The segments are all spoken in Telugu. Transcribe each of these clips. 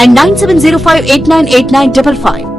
and 9705898955.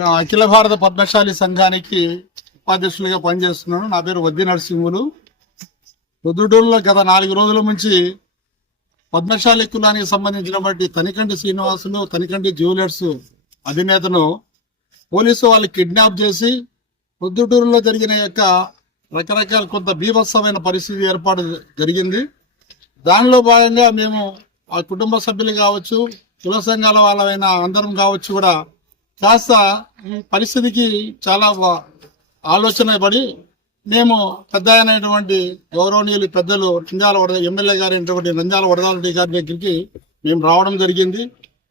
అఖిల భారత పద్మశాలి సంఘానికి ఉపాధ్యక్షులుగా పనిచేస్తున్నాను. నా పేరు వద్ది నరసింహులు. రుద్రుడూరులో గత నాలుగు రోజుల నుంచి పద్మశాలి కులానికి సంబంధించినటువంటి తనికంటి శ్రీనివాసులు తనికంటి జ్యువెలర్స్ అధినేతను పోలీసు వాళ్ళు కిడ్నాప్ చేసి పొద్దుటూరులో జరిగిన యొక్క రకరకాల కొంత బీభత్సమైన పరిస్థితి ఏర్పాటు జరిగింది. దానిలో భాగంగా మేము ఆ కుటుంబ సభ్యులు కావచ్చు కుల సంఘాల వాళ్ళైన అందరం కావచ్చు కూడా కాస్త పరిస్థితికి చాలా ఆలోచన పడి మేము పెద్ద అయినటువంటి గౌరవనీయులు పెద్దలు నంద్యాల వరద ఎమ్మెల్యే గారు అయినటువంటి నంద్యాల వరదారెడ్డి గారి దగ్గరికి మేము రావడం జరిగింది.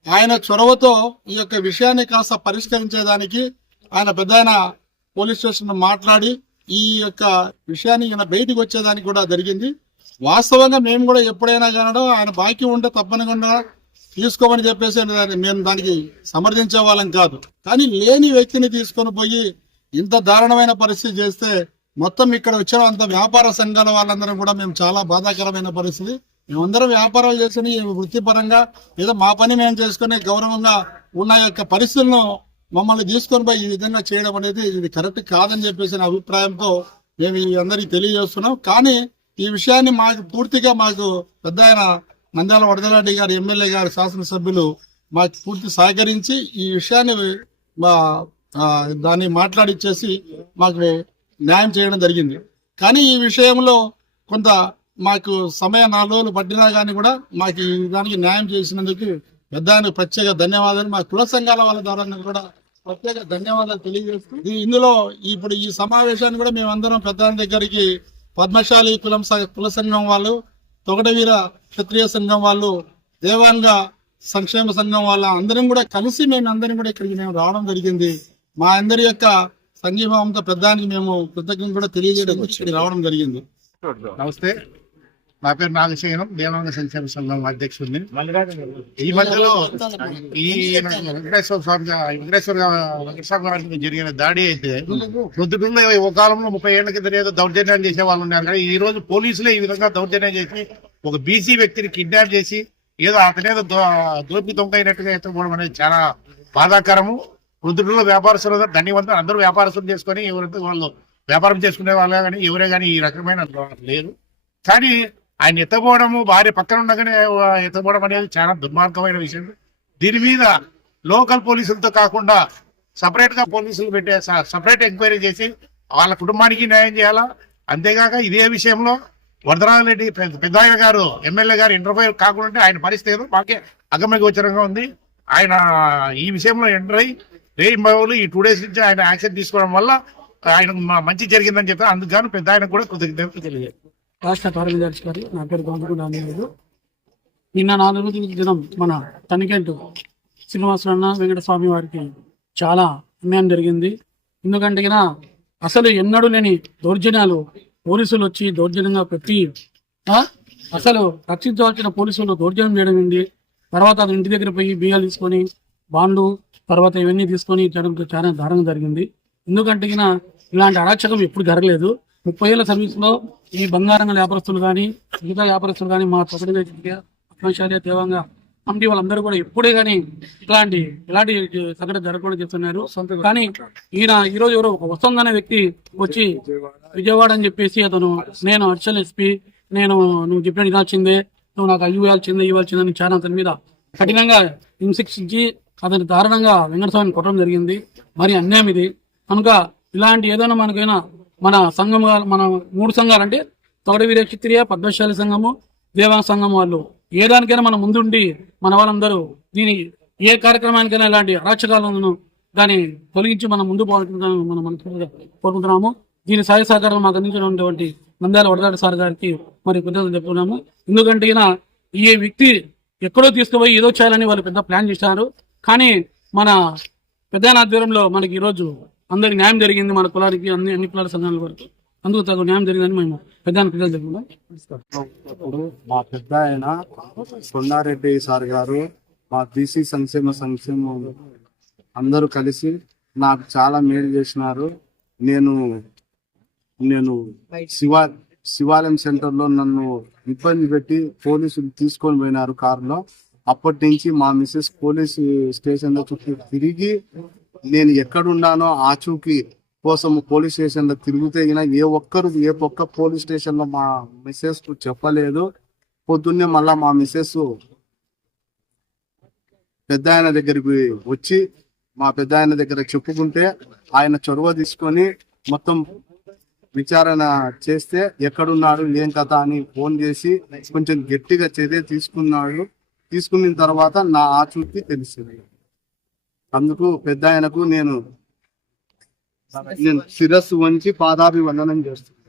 ఆయన చొరవతో ఈ యొక్క విషయాన్ని కాస్త పరిష్కరించేదానికి ఆయన పెద్ద పోలీస్ స్టేషన్ మాట్లాడి ఈ యొక్క విషయాన్ని ఈయన బయటికి వచ్చేదానికి కూడా జరిగింది. వాస్తవంగా మేము కూడా ఎప్పుడైనా కానడం ఆయన బాకీ ఉంటే తప్పనికుండా తీసుకోమని చెప్పేసి మేము దానికి సమర్థించే వాళ్ళం కాదు. కానీ లేని వ్యక్తిని తీసుకొని పోయి ఇంత దారుణమైన పరిస్థితి చేస్తే మొత్తం ఇక్కడ వచ్చిన అంత వ్యాపార సంఘాల వాళ్ళందరం కూడా మేము చాలా బాధాకరమైన పరిస్థితి. మేమందరం వ్యాపారాలు చేసుకుని వృత్తిపరంగా ఏదో మా పని మేము చేసుకుని గౌరవంగా ఉన్న యొక్క పరిస్థితులను మమ్మల్ని తీసుకొని పోయి ఈ విధంగా చేయడం అనేది ఇది కరెక్ట్ కాదని చెప్పేసి నా అభిప్రాయంతో మేము ఈ అందరికి తెలియజేస్తున్నాం. కానీ ఈ విషయాన్ని మాకు పూర్తిగా మాకు పెద్ద ఆయన నంద్యాల వరదలారెడ్డి గారు ఎమ్మెల్యే గారు శాసనసభ్యులు మాకు పూర్తి సహకరించి ఈ విషయాన్ని మా దాన్ని మాట్లాడిచ్చేసి మాకు న్యాయం చేయడం జరిగింది. కానీ ఈ విషయంలో కొంత మాకు సమయం నాలుగు రోజులు పట్టినా కానీ కూడా మాకు ఈ దానికి న్యాయం చేసినందుకు పెద్ద ప్రత్యేక ధన్యవాదాలు. మా కుల సంఘాల వాళ్ళ ద్వారా కూడా ప్రత్యేక ధన్యవాదాలు తెలియజేస్తూ ఇందులో ఇప్పుడు ఈ సమావేశాన్ని కూడా మేమందరం పెద్ద దగ్గరికి పద్మశాలి కులం కుల సంఘం వాళ్ళు తొగటవీర క్షత్రియ సంఘం వాళ్ళు దేవాంగ సంక్షేమ సంఘం వాళ్ళ అందరం కూడా కలిసి మేము అందరం కూడా ఇక్కడికి మేము రావడం జరిగింది. మా అందరి యొక్క సంఘీభావంతో పెద్దానికి మేము కృతజ్ఞత కూడా తెలియజేయడం ఇక్కడికి రావడం జరిగింది. నమస్తే. నా పేరు నాగశేఖరం దేవాంగ సంక్షేమ సంఘం అధ్యక్షుడిని. ఈ మధ్యలో ఈ వెంకటేశ్వర స్వామి వెంకటేశ్వర వెంకటేశ్వర గారికి జరిగిన దాడి అయితే పొద్దుటూరులో ఓ కాలంలో ముప్పై ఏళ్ళ కింద ఏదో దౌర్జన్యాలు చేసే వాళ్ళు ఉన్నారు. కానీ ఈ రోజు పోలీసులే ఈ విధంగా దౌర్జన్యం చేసి ఒక బీసీ వ్యక్తిని కిడ్నాప్ చేసి ఏదో అతనేదో దోపి దొంగ అయినట్టుగా ఎత్తుకోవడం అనేది చాలా బాధాకరము. వృద్ధుల్లో వ్యాపారస్తులు ధన్యవంతులు. అందరూ వ్యాపారస్తులు చేసుకొని ఎవరైతే వాళ్ళు వ్యాపారం చేసుకునే వాళ్ళే కానీ ఎవరే కానీ ఈ రకమైన లేరు. కానీ ఆయన ఎత్తపోవడము భార్య పక్కన ఉండగానే ఎత్తపోవడం అనేది చాలా దుర్మార్గమైన విషయం. దీని మీద లోకల్ పోలీసులతో కాకుండా సపరేట్గా పోలీసులు పెట్టే సపరేట్ ఎంక్వైరీ చేసి వాళ్ళ కుటుంబానికి న్యాయం చేయాలా? అంతేగాక ఇదే విషయంలో వరదరాజరెడ్డి పెద్ద పెద్ద ఆయన గారు ఎమ్మెల్యే గారు ఇంటర్ఫైర్ కాకుండా ఆయన పరిస్థితి ఏదో మాకే అగమ్య గోచరంగా ఉంది. ఆయన ఈ విషయంలో ఎంటర్ అయ్యి రేయింబాబులు ఈ టూ డేస్ నుంచి ఆయన యాక్షన్ తీసుకోవడం వల్ల ఆయన మా- మంచి జరిగిందని చెప్పి అందుకు గాను పెద్ద ఆయన కూడా కృతజ్ఞతలు తెలియజేస్తారు రాష్ట్ర కార్యదర్శి నా పేరు గౌండుకు నాగేంద్రుడు నిన్న నాలుగు రోజుల దినం మన తనికెంటు శ్రీనివాసరన్న వెంకటస్వామి వారికి చాలా అన్యాయం జరిగింది. ఎందుకంటే అసలు ఎన్నడూ లేని దౌర్జన్యాలు పోలీసులు వచ్చి దౌర్జన్యంగా పెట్టి ఆ? అసలు రక్షించవలసిన పోలీసులు దౌర్జన్యం చేయడం ఏంది తర్వాత అతని ఇంటి దగ్గర పోయి బియ్యాలు తీసుకొని బాండ్లు తర్వాత ఇవన్నీ తీసుకొని చేయడంతో చాలా దారుణం జరిగింది. ఎందుకంటే ఇలాంటి అరాచకం ఎప్పుడు జరగలేదు. ముప్పై ఏళ్ళ సర్వీస్లో ఈ బంగారంగ వ్యాపారస్తులు కానీ మిగతా వ్యాపారస్తులు కానీ మా తొగడి పద్మశాలి దేవంగా కమిటీ వాళ్ళందరూ కూడా ఎప్పుడే కానీ ఇట్లాంటి ఇలాంటి సంఘటన జరగకుండా చేస్తున్నారు కానీ ఈయన ఈ రోజు ఎవరో ఒక వసంత్ అనే వ్యక్తి వచ్చి విజయవాడ అని చెప్పేసి అతను నేను అర్చల్ ఎస్పీ నేను నువ్వు చెప్పిన ఇదాల్సిందే నువ్వు నాకు అయ్యి ఇవ్వాల్సిందే ఇవ్వాల్సిందే అని చాలా అతని మీద కఠినంగా హింసించి అతని దారుణంగా వెంకటస్వామిని కొట్టడం జరిగింది. మరి అన్యాయం ఇది. కనుక ఇలాంటి ఏదైనా మనకైనా మన సంఘం మన మూడు సంఘాలు అంటే తోడ వీర క్షత్రియ పద్మశాలి సంఘము దేవాంగ సంఘం వాళ్ళు. ఏ దానికైనా మనం ముందుండి మన వాళ్ళందరూ దీని ఏ కార్యక్రమానికైనా ఇలాంటి అరాచకాలను దాన్ని తొలగించి మనం ముందు పోవాలని మనం మనస్ఫూర్తిగా కోరుకుంటున్నాము. దీని సహాయ సహకారం మాకు అందించినటువంటి నంద్యాల వడదాడి సార్ గారికి మరి కృతజ్ఞతలు చెప్తున్నాము ఎందుకంటే ఈయన ఈ వ్యక్తి ఎక్కడో తీసుకుపోయి ఏదో చేయాలని వాళ్ళు పెద్ద ప్లాన్ చేశారు. కానీ మన పెద్ద ఆధ్వర్యంలో మనకి ఈరోజు అందరికి న్యాయం జరిగింది మన కులానికి అన్ని అన్ని కులాల సంఘాల వరకు. అందుకు తగు న్యాయం జరిగిందని మేము పెద్ద మా పెద్ద ఆయన కొండారెడ్డి సార్ గారు మా బీసీ సంక్షేమ సంక్షేమ అందరూ కలిసి నాకు చాలా మేలు చేసినారు. నేను నేను శివా శివాలయం సెంటర్లో నన్ను ఇబ్బంది పెట్టి పోలీసులు తీసుకొని పోయినారు కారులో. అప్పటి నుంచి మా మిస్సెస్ పోలీస్ స్టేషన్లో చుట్టూ తిరిగి నేను ఎక్కడున్నానో ఆచూకీ కోసం పోలీస్ స్టేషన్లో తిరిగితే ఏ ఒక్కరు ఏ ఒక్క పోలీస్ స్టేషన్లో మా మిస్సెస్కు చెప్పలేదు. పొద్దున్నే మళ్ళా మా మిస్సెస్ పెద్ద ఆయన దగ్గరికి వచ్చి మా పెద్ద ఆయన దగ్గర చెప్పుకుంటే ఆయన చొరవ తీసుకొని మొత్తం విచారణ చేస్తే ఎక్కడున్నాడు ఏం కథ అని ఫోన్ చేసి కొంచెం గట్టిగా చర్య తీసుకున్నాడు. తీసుకున్న తర్వాత నా ఆచూకీ తెలిసింది. అందుకు పెద్ద ఆయనకు నేను నేను శిరస్సు వంచి పాదాభివందనం చేస్తున్నాను